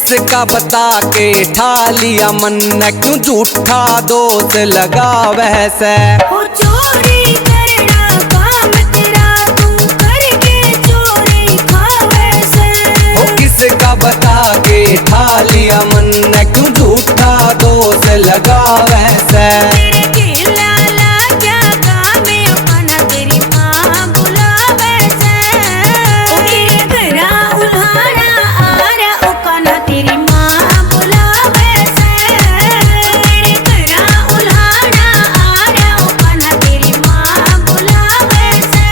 किसका बता के ठा लिया मन, क्यों झूठा दोष लगा वैसे। ओ चोरी करना काम तेरा, तू करके चोरी खावे से। ओ किसका बता के ठा लिया मन, क्यों झूठा दोष लगा वैसे। तेरे लाला क्या काम है, ओ कान्हा तेरी माँ बुलावे से। ओ तेरे घरा उल्हाड़ा आ रहा, ओ कान्हा तेरी माँ बुलावे से। तेरे घरा उल्हाड़ा आ रहा, ओ कान्हा तेरी माँ बुलावे से।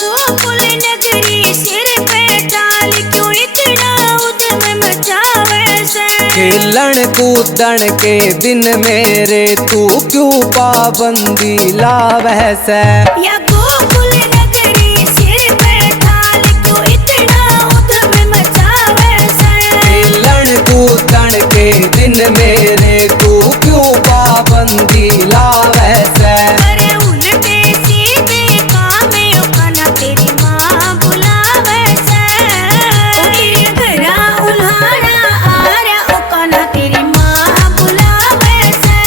गोकुल नगरी सिर पे डाल, क्यों इतना उद्यम मचावे से। खेलन कूदन के दिन मेरे तू क्यों पाबंदी लावै से। या गोकुल नगरी सिर पे डाल, क्यों इतना उद्यम मचावे से। खेलन कूदन के दिन मेरे तू क्यों पाबंदी लावै से। अरे उल्टे सीधे काम है, ओ कान्हा तेरी माँ बुलावे से। ओ तेरे घरा उल्हाड़ा आ रहा, ओ कान्हा तेरी माँ बुलावे से।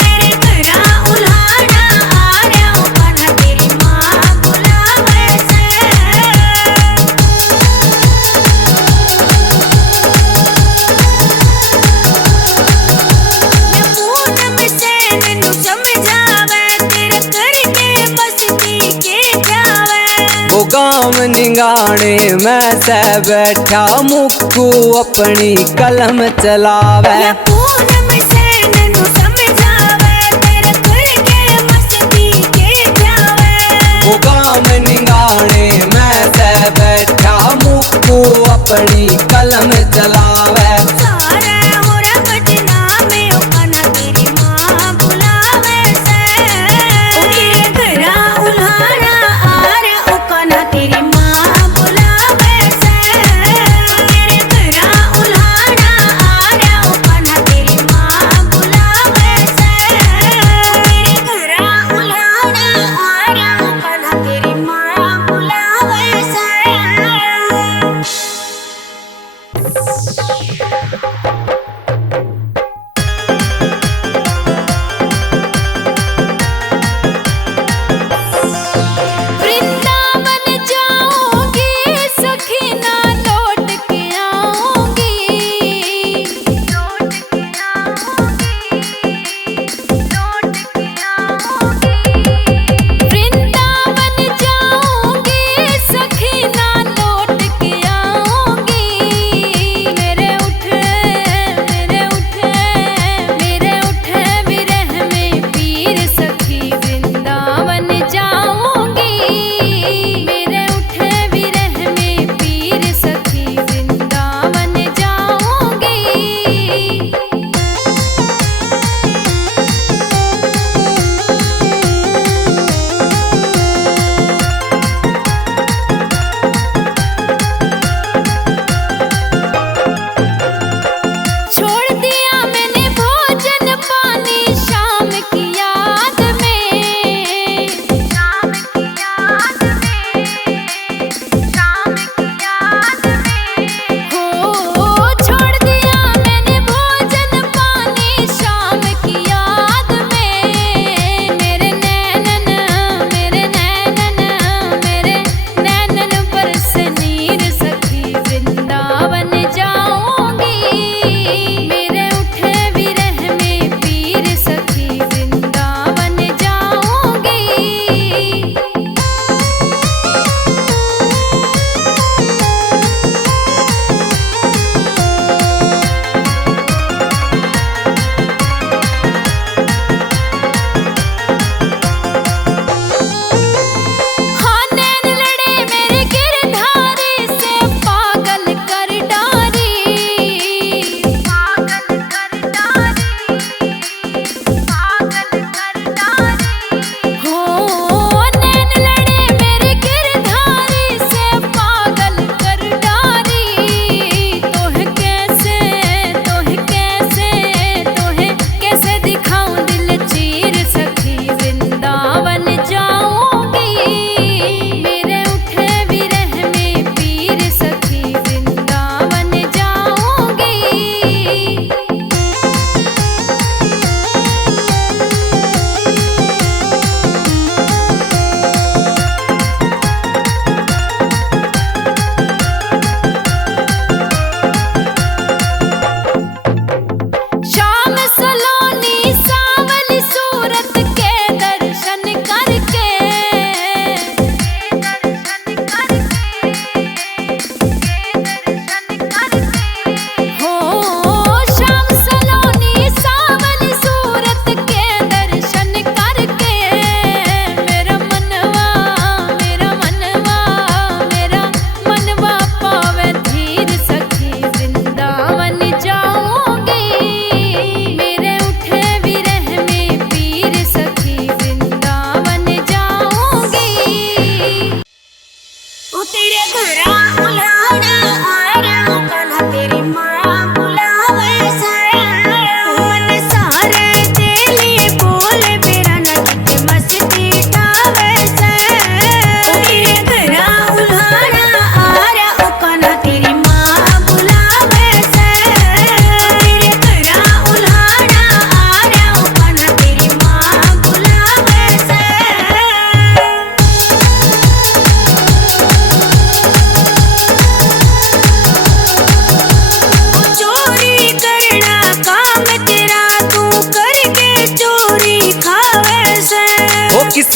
तेरे घरा उल्हाड़ा आ रहा, ओ कान्हा तेरी माँ बुलावे से। पूनम से नैनू समझावे, तेरे करके मस्ती के जावे। वो गाम निगाने में से बैठा मुक्कू अपनी कलम चलावे। या पूनम से नैनू समझावे, तेरे करके मस्ती के जावे। वो गाम निगाने में से बैठा मुक्कू अपनी कलम चलावे। सारे होरा बदनाम है, ओ कान्हा तेरी माँ बुलावे से। ओ तेरे घरा उल्हाड़ा आ रहा, ओ कान्हा तेरी माँ बुलावे से। तेरे घरा उल्हाड़ा आ रहा, ओ कान्हा तेरी माँ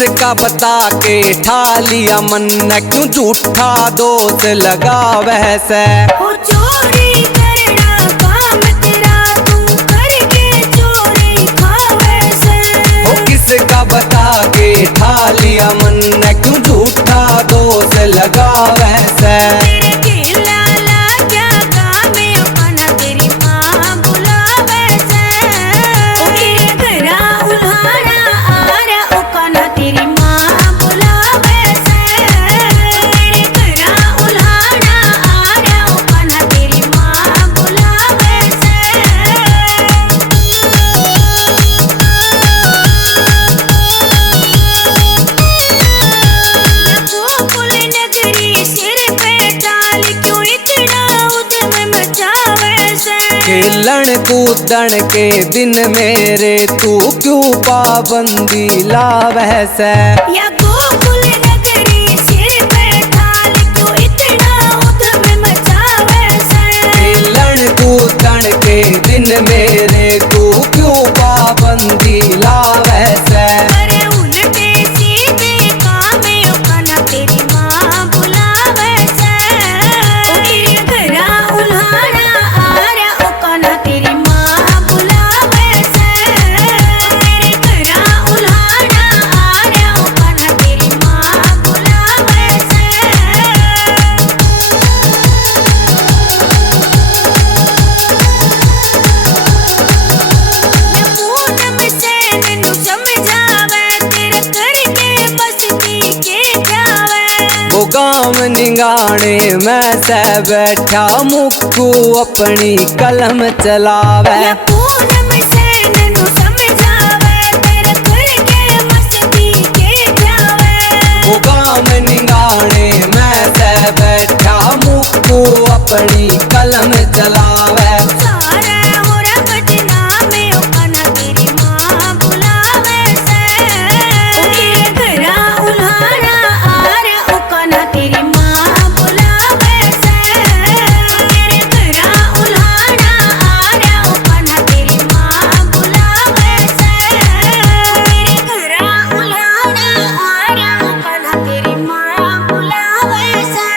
किसका बता के ठा लिया मन क्यों झूठा दोष लगा वैसे हो चोरी करना काम तेरा तू करके चोरी खावे से हो किसका बता के ठा लिया मन क्यों झूठा दोष लगा वैसे तेरे खिला क्या काम अपना तेरी माँ बुलावे से तेरे घरा उल्हाड़ा आ रहा उकाना तेरी माँ बुलावे से तेरे घरा उल्हाड़ा आ रहा उकाना तेरी माँ बुलावे से गोकुल नगरी सिर पे डाल क्यों इतना उद्यम मचावे से खेलन कूदन के दिन मेरे तू क्यों पाबंदी लावै से या गोकुल नगरी सिर पे डाल क्यों इतना उद्यम मचावे से खेलन कूदन के दिन मेरे तू क्यों पाबंदी लावै से अरे उल्टे सीधे काम उकाना तेरी माँ बुलावे से तेरे घरा उल्हाड़ा आ रहा उकाना तेरी माँ बुलावे से तेरे घरा उल्हाड़ा आ रहा उकाना तेरी माँ बुलावे से पूनम से मैनू समझावे तेरे करके मस्ती के जावे वो गाँव निगाने मैं से बैठा मुक्कू अपनी कलम चलावै या पूनम से मैनू समझावे तेरे करके मस्ती के जावे वो गाँव निगाने मैं से बैठा मुक्कू अपनी कलम चलावै सारे हो रब बदनामे उकाना तेरी माँ बुलावे से तेरे घरा उल्हाड़ा आ रहा उकाना तेरी माँ बुलावे से तेरे घरा उल्हाड़ा आ रहा उकाना तेरी माँ बुलावे से तेरे घरा उल्हाड़ा आ रहा उकाना तेरी माँ बुलावे से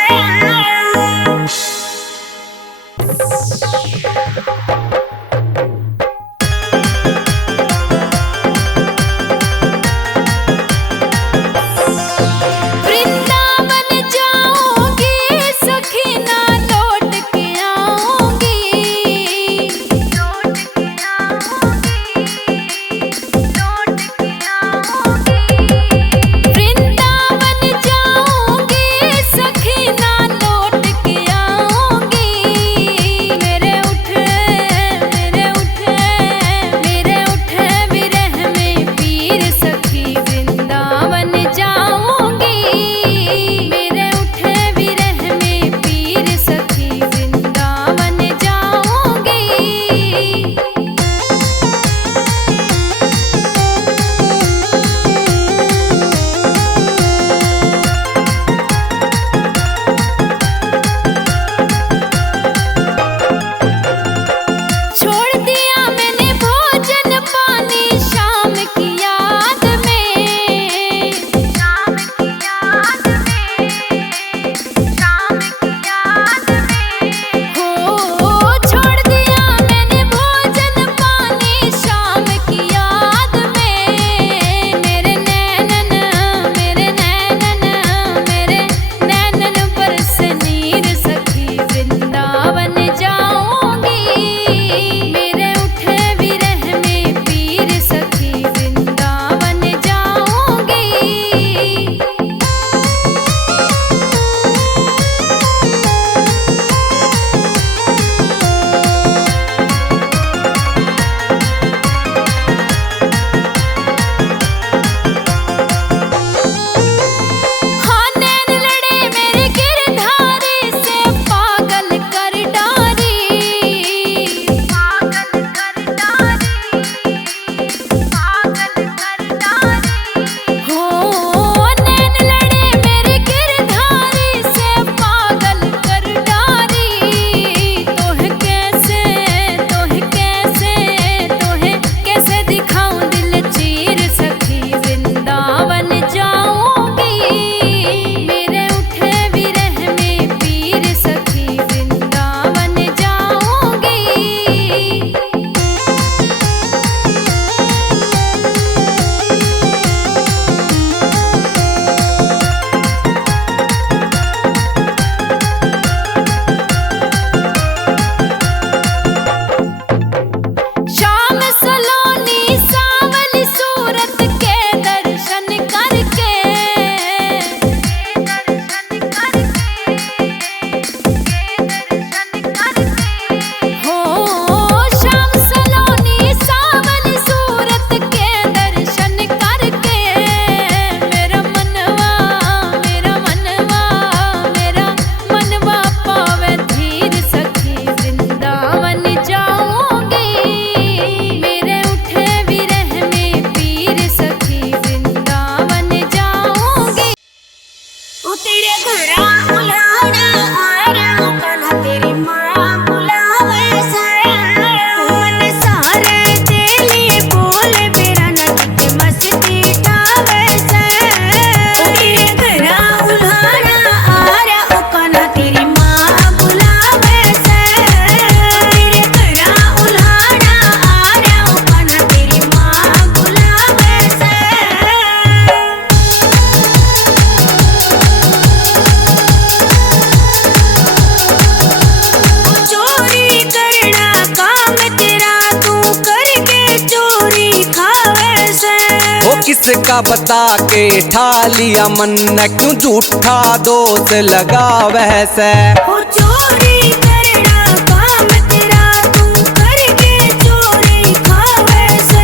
किसका बता के ठा लिया मन, क्यों झूठा दोष लगावे से। हो चोरी करना काम तेरा, तू करके चोरी खावे से।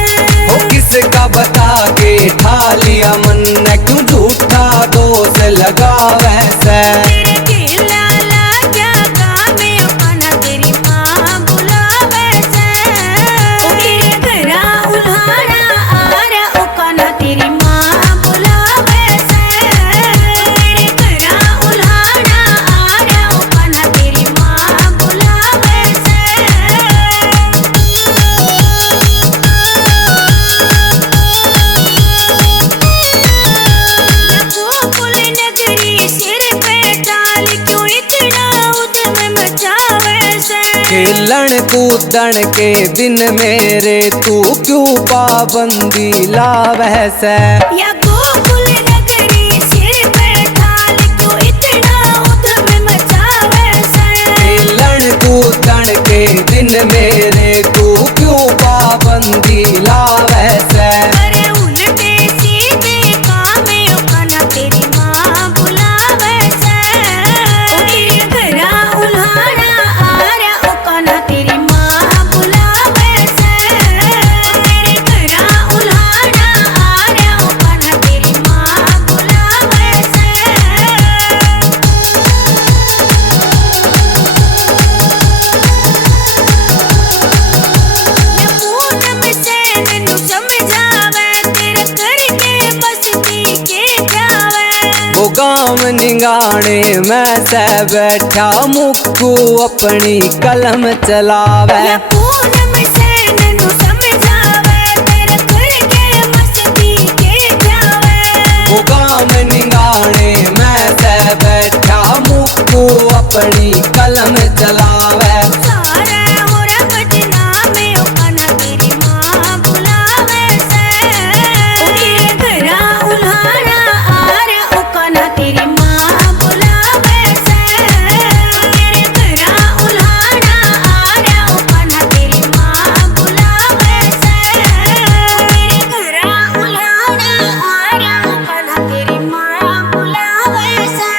हो किसका बता के ठा लिया मन, क्यों झूठा दोष लगावे से। तेरे केला लाग्या काम ओकना तेरी माँ बुलावे से। तेरे घरा उल्हाड़ा आरा ओकना तेरी माँ बुलावे से। तेरे घरा उल्हाड़ा आरा ओकना तेरी माँ बुलावे से। गोकुल नगरी सिर पे डाल क्यों इतना उद्यम मचावे से। खेलन कूदन के दिन मेरे तू क्यों पाबंदी लावे से। या गोकुल नगरी सिर पे डाल क्यों इतना उद्यम मचावे से। खेलन कूदन के दिन मेरे तू क्यों पाबंदी लावे से। अरे उल्टे सीधे काम ओकना तेरी माँ बुलावे से। तेरे घरा उल्हाड़ा आरा ओकना तेरी माँ बुलावे से। तेरे घरा उल्हाड़ा आरा ओकना तेरी माँ बुलावे से। पूनम से मैनू समझावे, तेरे करके मस्ती के जावे। वो गाम निगाने मैं से बैठा मुक्कू अपनी कलम चलावे। या पूनम से मैनू समझावे, तेरे करके मस्ती के जावे। वो गाम निगाने मैं से बैठा मुक्कू अपनी कलम चलावे। सारे होरा बदनामे ओकना तेरी माँ बुलावे से। तेरे घरा उल्हाड़ा आरा ओकना तेरी माँ बुलावे से। तेरे घरा उल्हाड़ा आरा ओकना तेरी माँ बुलावे से। तेरे घरा उल्हाड़ा आरा ओकना तेरी माँ बुलावे से।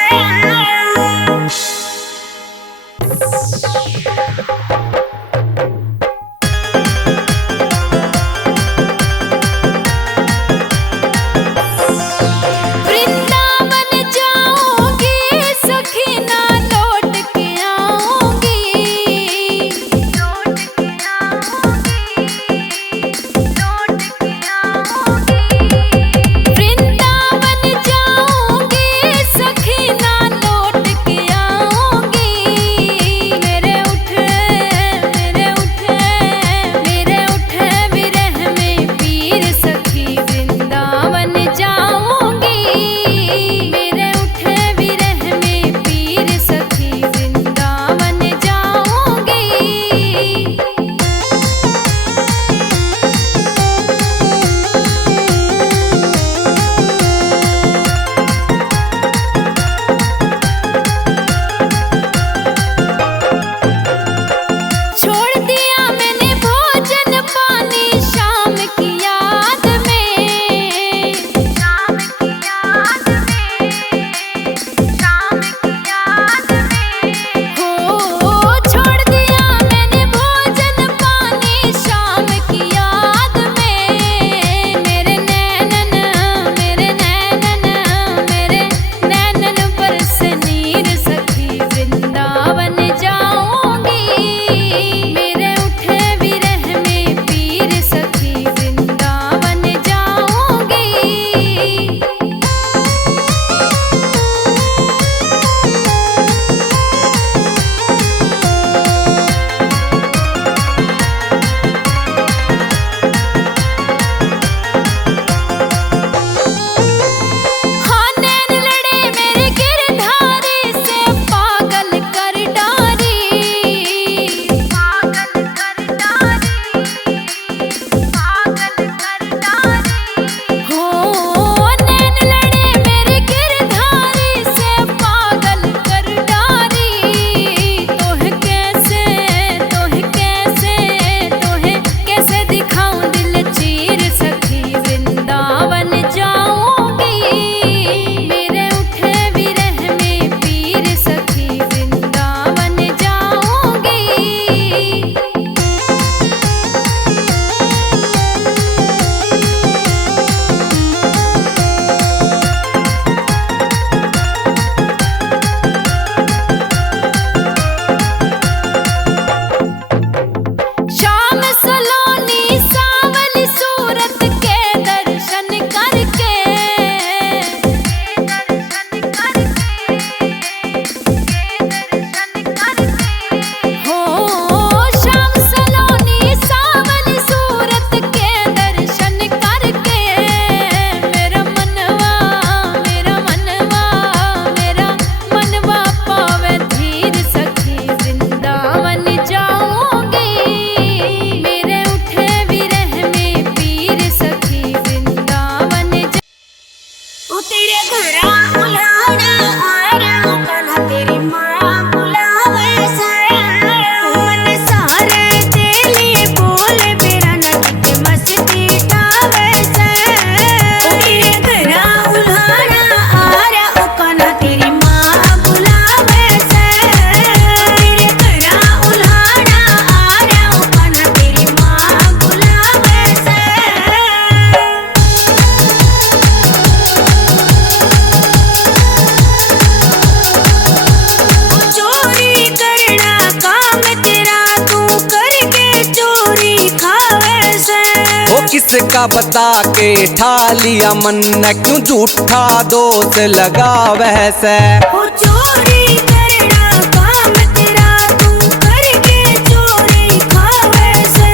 किसका बता के ठा लिया मन क्यों झूठा दोष लगावे से। ओ चोरी करना काम तेरा तू करके चोरी खावे से।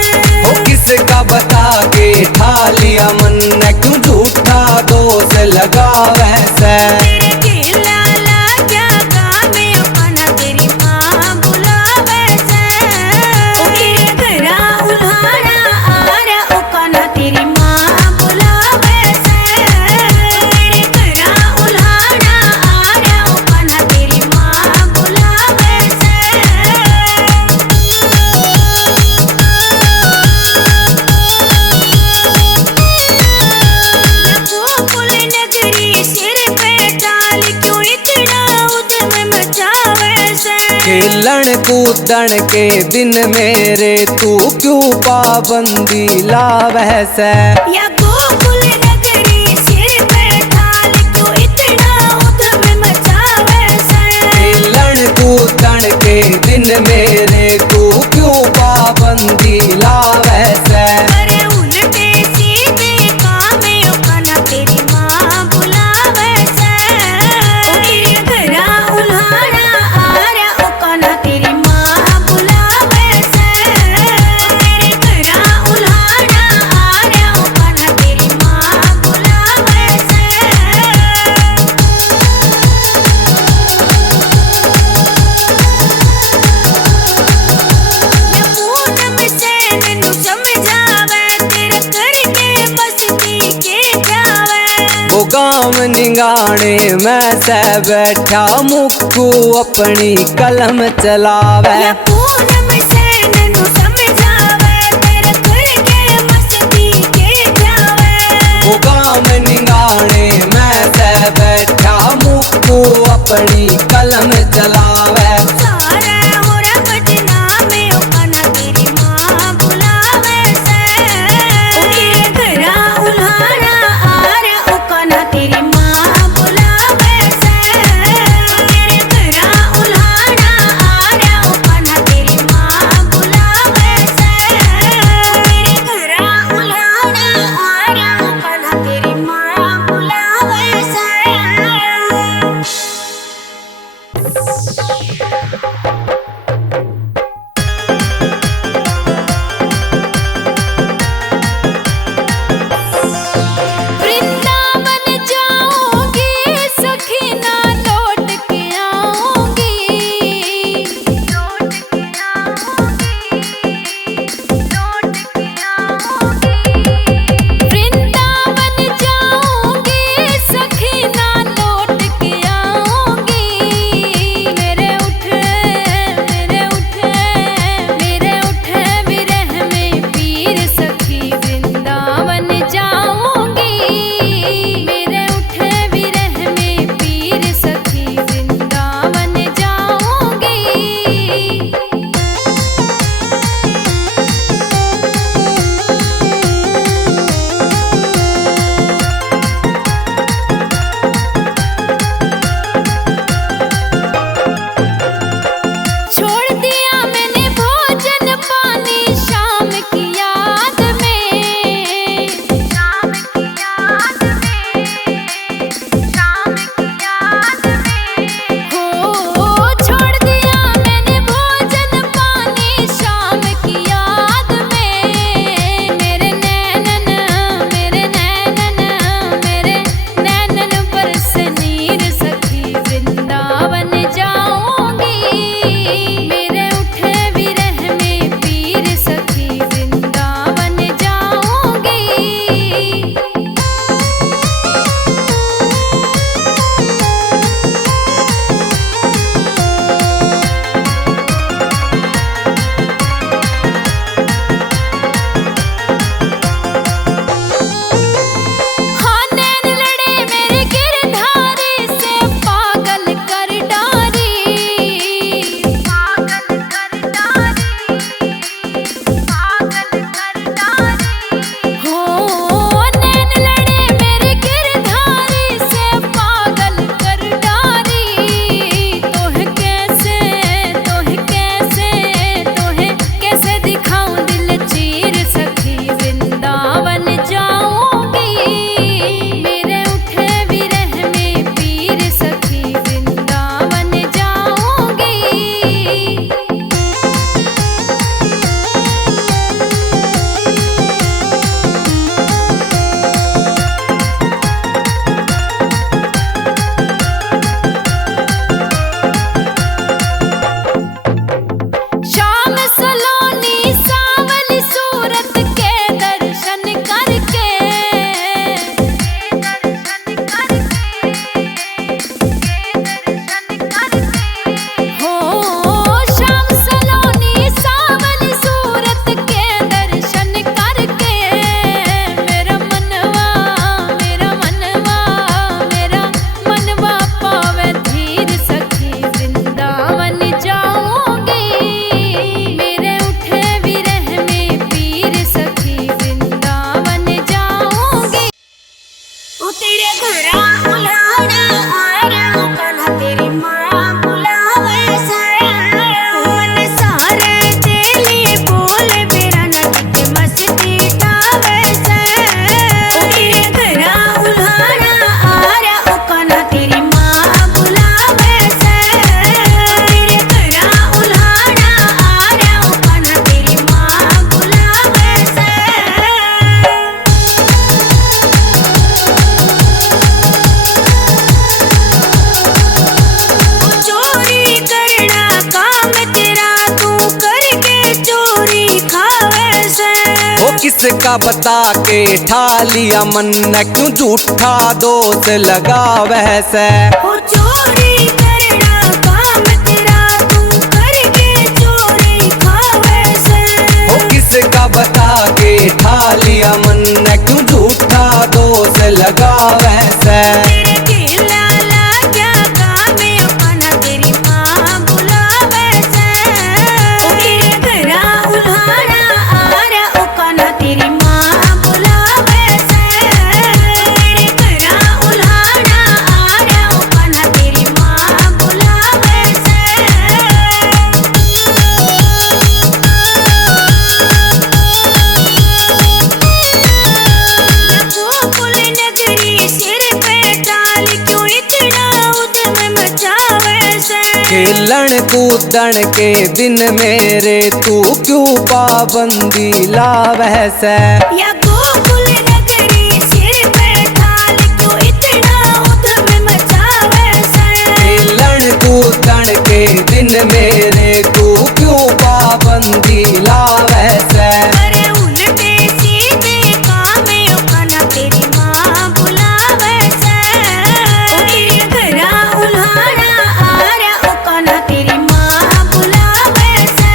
ओ किसका बता के ठा लिया मन क्यों झूठा दोष लगावे से। तेरे केला लाग्या गामे ओकाना तेरी माँ बुलावे से। ओ तेरे घरा उल्हाड़ा आरा ओकाना तेरी माँ बुलावे से। तेरे घरा उल्हाड़ा आरा ओकाना तेरी माँ बुलावे से। गोकुल नगरी सिर पे डाल क्यों इतना उधम मचावे से। खेलन कूदन के दिन मेरे तू क्यों पाबंदी लावे से। या गोकुल नगरी सिर पे डाल क्यों इतना उधम मचावे से। खेलन कूदन के दिन मेरे तू क्यों पाबंदी लावे से। अरे उल्टे सीधे कामे ओकाना तेरी माँ बुलावे से। ओ तेरे घरा उल्हाड़ा आरा ओकाना तेरी माँ बुलावे से। तेरे घरा उल्हाड़ा आरा ओकाना तेरी माँ बुलावे से। पूनम से मैनू समझावे तेरे करके मस्ती के जावे। वो गाम निगाने में से बैठा मुक्कू अपनी कलम चलावे। या पूनम से मैनू समझावे तेरे करके मस्ती के जावे। वो गाम निगाने में से बैठा मुक्कू अपनी कलम चलावे। सारे होरा बदनामे ओकाना तेरी माँ बुलावे से। ओ तेरे घरा उल्हाड़ा आरा ओकाना तेरी माँ बुलावे से। तेरे घरा उल्हाड़ा आरा ओकाना तेरी किसका बता के ठा लिया मन न क्यों झूठा दोष लगा वैसे। हो चोरी करना काम तेरा तू करके चोरी खावे से। हो किसका बता के ठा लिया मन न क्यों झूठा दोष लगा वैसे। तेरे केला क्या काम है अपना तेरी माँ बुलावे से। ओ तेरे घरा उल्हाड़ा आ रहा ओकाना तेरी माँ बुलावे से। तेरे घरा उल्हाड़ा आ रहा ओकाना तेरी माँ बुलावे से। गोकुल नगरी सिर पे डाल क्यों इतना उद्यम मचावे से। खेलन कूदन के दिन मेरे तू क्यों पाबंदी लावे से। या गोकुल नगरी सिर पे डाल क्यों इतना उद्यम मचावे से। खेलन कूदन के दिन मेरे तू क्यों पाबंदी लावे से। अरे उल्टे सीधे काम ओकाना तेरी माँ बुलावे से। ओ तेरे घरा उल्हाड़ा आ रहा ओकाना तेरी माँ बुलावे से।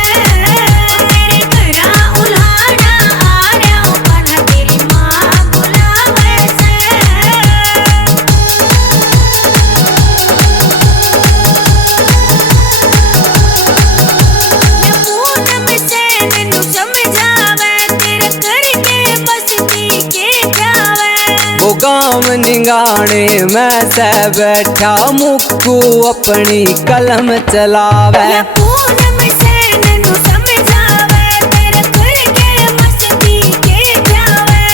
तेरे घरा उल्हाड़ा आ रहा ओकाना तेरी माँ बुलावे से। या पूनम से नैनू समझावे तेरे करके मस्ती के जावे। वो गाँव निगाने में से बैठा मुक्कू अपनी कलम चलावे। या पूनम से नैनू समझावे तेरे करके मस्ती के जावे।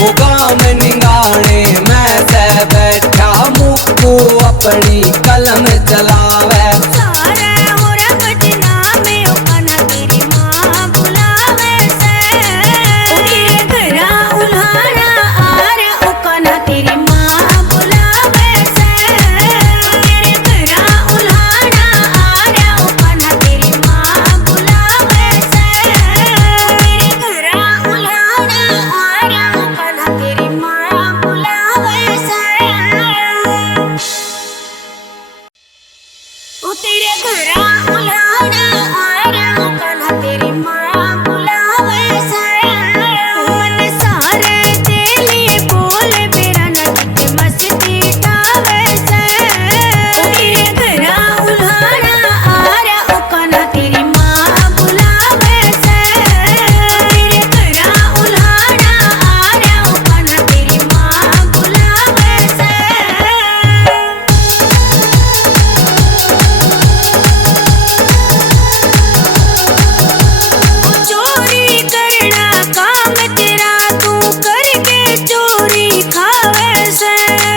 वो गाँव निगाने में से बैठा मुक्कू अपनी कलम चलावे। सारे हो रंगना में ओकाना तेरी माँ बुलावे से। ओ तेरे घरा उल्हाड़ा आ रहा ओकाना तेरी माँ बुलावे से। तेरे घरा उल्हाड़ा आ रहा ओकाना तेरी माँ बुलावे से। तेरे घरा उल्हाड़ा आ रहा ओकाना तेरी माँ बुलावे से। ओ तेरे घरा उल्हाड़ा आ रहा ओकाना तेरी माँ बुलावे से। मन सारे तेली बोले बेरा नदी मस्ती टावे से। ओ तेरे घरा उल्हाड़ा आ रहा ओकाना तेरी माँ बुलावे से। तेरे घरा उल्हाड़ा आ रहा ओकाना तेरी माँ बुलावे से। चोरी करना काम तेरा तू करके चोरी खावे से।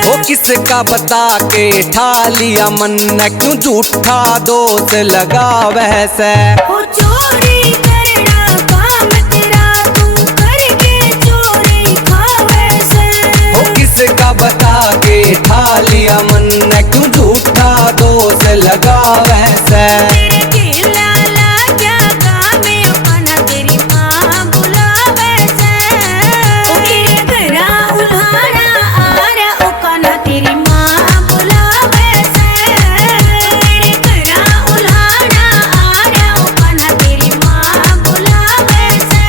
वो किसका बता के ठा लिया मन न क्यों झूठा दोष लगा वैसे। हो चोरी करना काम तेरा तू करके चोरी खावे से। वो किसका बता के ठा लिया मन न क्यों झूठा दोष लगा वैसे। तेरे केला क्या काम है ओकाना तेरी माँ बुलावे से। ओ तेरे घरा उल्हाड़ा आ रहा ओकाना तेरी माँ बुलावे से। तेरे घरा उल्हाड़ा आ रहा ओकाना तेरी माँ बुलावे से।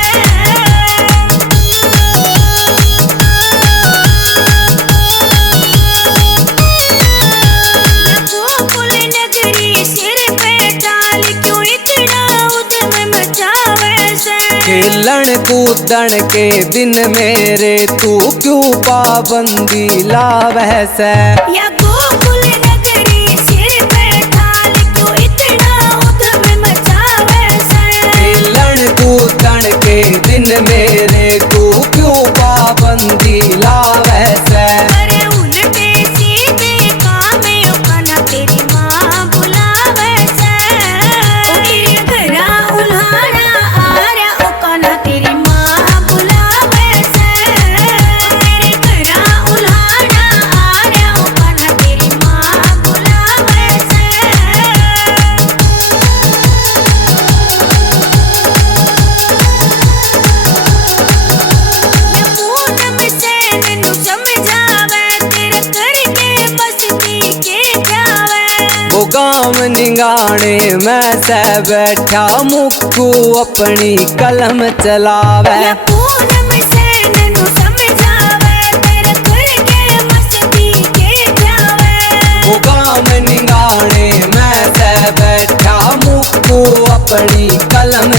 गोकुल नगरी सिर पे डाल क्यों इतना उद्यम मचावे से। खेलन कूदन के दिन मेरे तू क्यों पाबंदी लावे से। या गोकुल नगरी सिर पे डाल क्यों इतना उद्यम मचावे से। खेलन कूदन के दिन मेरे तू क्यों पाबंदी लावे से। अरे उल्टे सीधे काम ओकाना तेरी माँ बुलावे से। ओ तेरे घरा उल्हाड़ा आ रहा ओकाना तेरी माँ बुलावे से। तेरे घरा उल्हाड़ा आ रहा ओकाना तेरी माँ बुलावे से। गाँव निगाने मैं से बैठा मुक्कू अपनी कलम चलावे। या पूनम सैन नु समझावे तेरे खुल के मस्ती के जावे। वो गाँव निगाने मैं से बैठा मुक्कू अपनी कलम